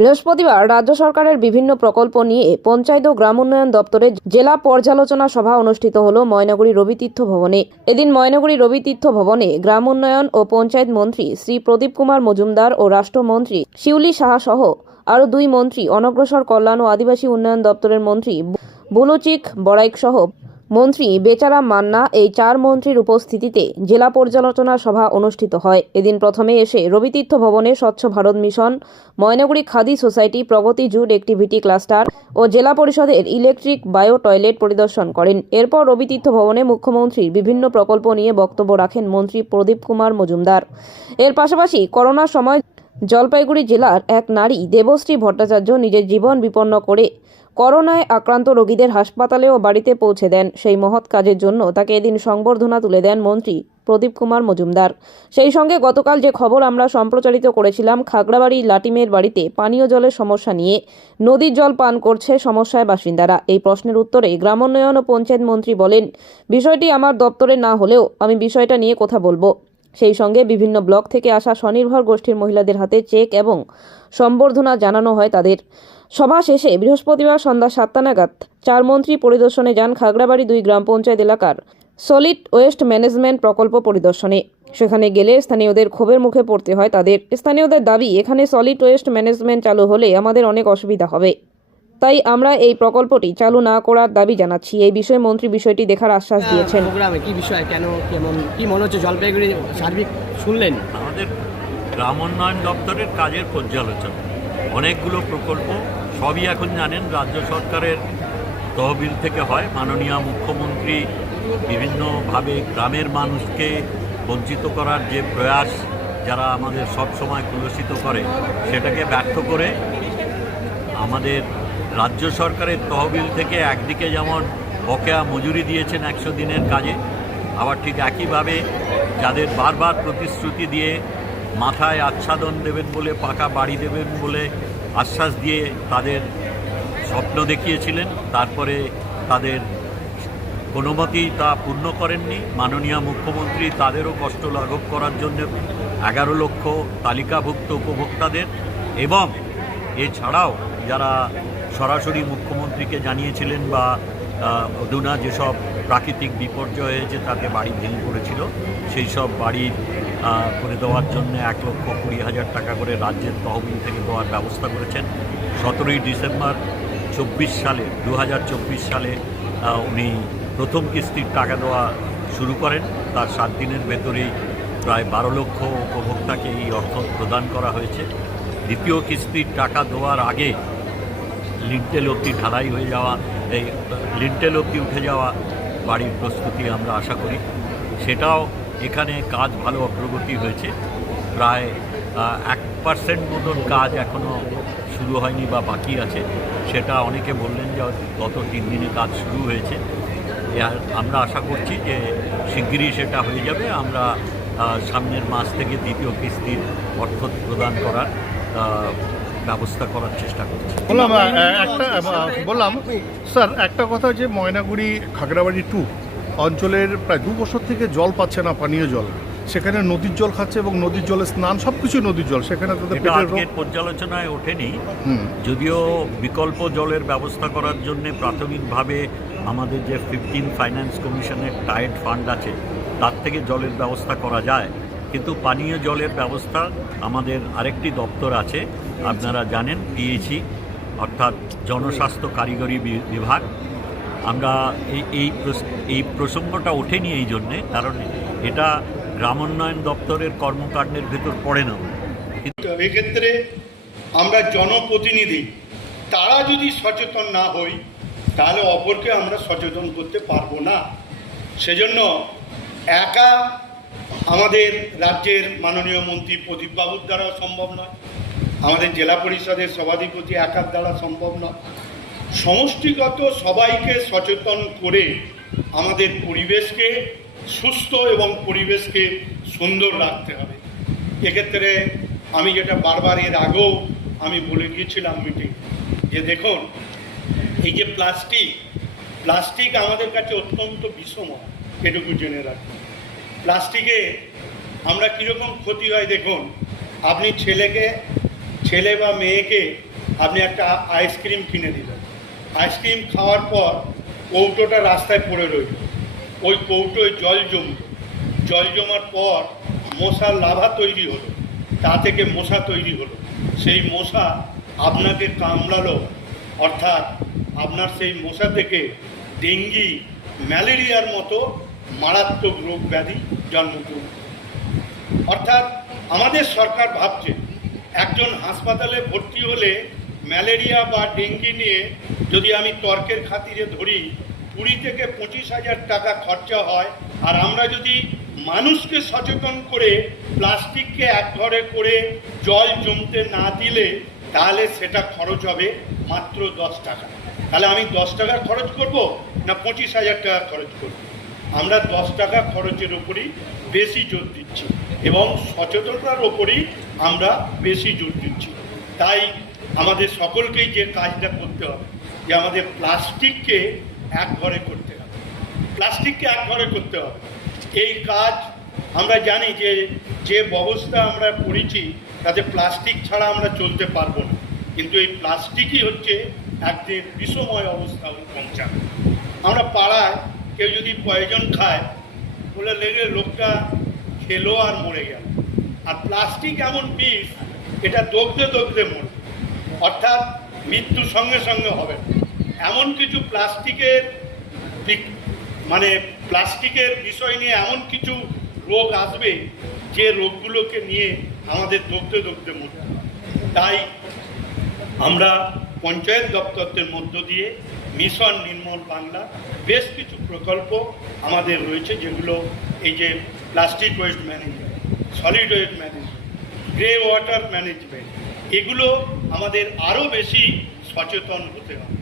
বৃহস্পতিবার রাজ্য সরকারের বিভিন্ন প্রকল্প নিয়ে পঞ্চায়েত ও গ্রাম উন্নয়ন দপ্তরে জেলা পর্যালোচনা সভা অনুষ্ঠিত হল ময়নাগুড়ি রবিতীর্থ ভবনে। এদিন ময়নাগুড়ি রবিতীর্থ ভবনে গ্রাম উন্নয়ন ও পঞ্চায়েত মন্ত্রী শ্রী প্রদীপ কুমার মজুমদার ও রাষ্ট্রমন্ত্রী শিউলি সাহা সহ আরও দুই মন্ত্রী, অনগ্রসর কল্যাণ ও আদিবাসী উন্নয়ন দপ্তরের মন্ত্রী বুলুচিক বড়াইক সহ মন্ত্রী বেচারাম মান্না এই চার মন্ত্রীর উপস্থিতিতে জেলা পর্যালোচনা সভা অনুষ্ঠিত হয়। এদিন প্রথমে এসে রবিতীর্থ ভবনে স্বচ্ছ ভারত মিশন, ময়নাগুড়ি খাদি সোসাইটি, প্রগতি জুট অ্যাক্টিভিটি ক্লাস্টার ও জেলা পরিষদের ইলেকট্রিক বায়ো টয়লেট পরিদর্শন করেন। এরপর রবিতীর্থ ভবনে মুখ্যমন্ত্রীর বিভিন্ন প্রকল্প নিয়ে বক্তব্য রাখেন মন্ত্রী প্রদীপ কুমার মজুমদার। এর পাশাপাশি করোনার সময় জলপাইগুড়ি জেলার এক নারী দেবশ্রী ভট্টাচার্য নিজের জীবন বিপন্ন করে করোনায় আক্রান্ত রোগীদের হাসপাতালে ও বাড়িতে পৌঁছে দেন। সেই মহৎ কাজের জন্য তাকে এদিন সংবর্ধনা তুলে দেন মন্ত্রী প্রদীপ কুমার মজুমদার। সেই সঙ্গে গতকাল যে খবর আমরা সম্প্রচারিত করেছিলাম, খাগড়াবাড়ি লাটিমের বাড়িতে পানীয় জলের সমস্যা নিয়ে নদীর জল পান করছে সমস্যায় বাসিন্দারা, এই প্রশ্নের উত্তরে গ্রামোন্নয়ন ও পঞ্চায়েত মন্ত্রী বলেন, বিষয়টি আমার দপ্তরে না হলেও আমি বিষয়টা নিয়ে কথা বলবো। সেই সঙ্গে বিভিন্ন ব্লক থেকে আসা স্বনির্ভর গোষ্ঠীর মহিলাদের হাতে চেক এবং সম্বর্ধনা জানানো হয় তাদের। সভা শেষে বৃহস্পতিবার সন্ধ্যা 7টা নাগাদ চার মন্ত্রী পরিদর্শনে যান খাগড়াবাড়ি 2 গ্রাম পঞ্চায়েত এলাকার সলিড ওয়েস্ট ম্যানেজমেন্ট প্রকল্প পরিদর্শনে। সেখানে গেলে স্থানীয়দের ক্ষোভের মুখে পড়তে হয় তাদের। স্থানীয়দের দাবি, এখানে সলিড ওয়েস্ট ম্যানেজমেন্ট চালু হলে আমাদের অনেক অসুবিধা হবে, তাই আমরা এই প্রকল্পটি চালু না করার দাবি জানাচ্ছি। এই বিষয়ে মন্ত্রী বিষয়টি দেখার আশ্বাস দিয়েছেন। প্রোগ্রামে কি বিষয়, কেন, কেমন, কি মনে হচ্ছে জলপাইগুড়ি সার্বিক শুনলেন? আমাদের গ্রাম উন্নয়ন দপ্তরের কাজের পর্যালোচনা, অনেকগুলো প্রকল্প, সবই এখন জানেন রাজ্য সরকারের তহবিল থেকে হয়। মাননীয় মুখ্যমন্ত্রী বিভিন্নভাবে গ্রামের মানুষকে বঞ্চিত করার যে প্রয়াস, যারা আমাদের সব সময় কুলসিত করে, সেটাকে ব্যর্থ করে আমাদের রাজ্য সরকারের তহবিল থেকে একদিকে যেমন বকেয়া মজুরি দিয়েছেন 100 দিনের কাজে, আবার ঠিক একইভাবে যাদের বারবার প্রতিশ্রুতি দিয়ে মাথায় আচ্ছাদন দেবেন বলে, পাকা বাড়ি দেবেন বলে আশ্বাস দিয়ে তাদের স্বপ্ন দেখিয়েছিলেন, তারপরে তাদের কোনো মতেই তা পূর্ণ করেননি। মাননীয় মুখ্যমন্ত্রী তাদেরও কষ্ট লাঘব করার জন্য 11 লক্ষ তালিকাভুক্ত উপভোক্তাদের এবং এছাড়াও যারা সরাসরি মুখ্যমন্ত্রীকে জানিয়েছিলেন বা অধুনা যেসব প্রাকৃতিক বিপর্যয় হয়েছে তাতে বাড়ি ভেঙে পড়েছিল, সেই সব বাড়ি করে দেওয়ার জন্য 1,20,000 টাকা করে রাজ্যের তহবিল থেকে দেওয়ার ব্যবস্থা করেছেন। 17ই ডিসেম্বর 2024 সালে উনি প্রথম কিস্তির টাকা দেওয়া শুরু করেন। তার 7 দিনের ভেতরেই প্রায় 12 লক্ষ উপভোক্তাকে এই অর্থ প্রদান করা হয়েছে। দ্বিতীয় কিস্তির টাকা দেওয়ার আগে লিন্টেল অবধি ঢালাই হয়ে যাওয়া, এই লিন্টেল অবধি উঠে যাওয়া বাড়ির প্রস্তুতি আমরা আশা করি। সেটাও এখানে কাজ ভালো অগ্রগতি হয়েছে। প্রায় 1% মতন কাজ এখনও শুরু হয়নি বা বাকি আছে। সেটা অনেকে বললেন যে গত 3 দিনে কাজ শুরু হয়েছে। আমরা আশা করছি যে শিগগিরই সেটা হয়ে যাবে। আমরা সামনের মাস থেকে দ্বিতীয় কিস্তির অর্থ প্রদান করার ব্যবস্থা করার চেষ্টা করছি। বললাম স্যার, একটা কথা, যে ময়নাগুড়ি খাগড়াবাড়ি 2 অঞ্চলের প্রায় 2 বছর থেকে জল পাচ্ছে না, পানীয় জল। সেখানে নদীর জল খাচ্ছে এবং নদীর জলে স্নান, সব কিছুই নদীর জল। সেখানে তাদের পর্যালোচনায় ওঠেনি, যদিও বিকল্প জলের ব্যবস্থা করার জন্য প্রাথমিকভাবে আমাদের যে 15 ফাইন্যান্স কমিশনের টাইড ফান্ড আছে, তার থেকে জলের ব্যবস্থা করা যায়। কিন্তু পানীয় জলের ব্যবস্থা আমাদের আরেকটি দপ্তর আছে, আপনারা জানেন, পিএইচই অর্থাৎ জনস্বাস্থ্য কারিগরি বিভাগ। আমরা এই প্রসঙ্গটা ওঠেনি এই জন্যে, কারণ এটা গ্রামোন্নয়ন দপ্তরের কর্মকাণ্ডের ভেতর পড়ে না। কিন্তু এক্ষেত্রে আমরা জনপ্রতিনিধি, তারা যদি সচেতন না হই তাহলে অপরকে আমরা সচেতন করতে পারবো না। সেজন্য একা আমাদের রাজ্যের মাননীয় মন্ত্রী প্রদীপবাবুর দ্বারা সম্ভব নয়, আমাদের জেলা পরিষদের সভাধিপতি একার দ্বারা সম্ভব নয়। সমষ্টিগত সবাইকে সচেতন করে আমাদের পরিবেশকে সুস্থ এবং পরিবেশকে সুন্দর রাখতে হবে। এক্ষেত্রে আমি যেটা বারবার এর আগেও আমি বলে গিয়েছিলাম মিটিং, যে দেখুন, এই যে প্লাস্টিক আমাদের কাছে অত্যন্ত বিষময়, এটুকু জেনে রাখুন। প্লাস্টিকে আমরা কীরকম ক্ষতি হয় দেখুন। আপনি ছেলে বা মেয়েকে আপনি একটা আইসক্রিম কিনে দিলেন, আইসক্রিম খাওয়ার পর কৌটোটা রাস্তায় পড়ে রইল, ওই কৌটোয় জল জমল, জল জমার পর মশার লাভা তৈরি হলো, তা থেকে মশা তৈরি হলো, সেই মশা আপনাকে কামড়ালো, অর্থাৎ আপনার সেই মশা থেকে ডেঙ্গি, ম্যালেরিয়ার মতো মারাত্মক রোগ ব্যাধি জন্মগ্রহণ। অর্থাৎ আমাদের সরকার ভাবছে একজন হাসপাতালে ভর্তি হলে ম্যালেরিয়া বা ডেঙ্গি নিয়ে যদি আমি তর্কের খাতিরে ধরি 20 থেকে 25,000 টাকা খরচা হয়, আর আমরা যদি মানুষকে সচেতন করে প্লাস্টিককে একঘরে করে জল জমতে না দিলে তাহলে সেটা খরচ হবে মাত্র 10 টাকা। তাহলে আমি 10 টাকা খরচ করব না 25,000 টাকা খরচ করব? আমরা 10 টাকা খরচের ওপরই বেশি জোর দিচ্ছি এবং সচেতনতার ওপরই আমরা বেশি জোর দিচ্ছি। তাই আমাদের সকলকেই যে কাজটা করতে হবে যে আমাদের প্লাস্টিককে একঘরে করতে হবে, প্লাস্টিককে একঘরে করতে হবে। এই কাজ আমরা জানি যে যে ব্যবস্থা আমরা করেছি তাতে প্লাস্টিক ছাড়া আমরা চলতে পারবো না, কিন্তু এই প্লাস্টিকই হচ্ছে একদিন বিষময় অবস্থা পৌঁছাবে। আমরা পাড়ায় কেউ যদি পয়জন খায় বলে লেগে লোকটা খেলো আর মরে গেল, আর প্লাস্টিক এমন বিষ এটা দগ্ধে দগ্ধে মরবে, অর্থাৎ মৃত্যুর সঙ্গে সঙ্গে হবে। এমন কিছু প্লাস্টিকের প্লাস্টিকের বিষয় নিয়ে এমন কিছু রোগ আসবে যে রোগগুলোকে নিয়ে আমাদের দগ্ধে দগ্ধে মরতে হবে। তাই আমরা পঞ্চায়েত দপ্তরের মধ্য দিয়ে মিশন নির্মল বাংলা বেশ কিছু প্রকল্প আমাদের রয়েছে, যেগুলো এই যে plastic waste management, solid waste management, grey water management, এগুলো আমাদের আরও বেশি সচেতন হতে হবে।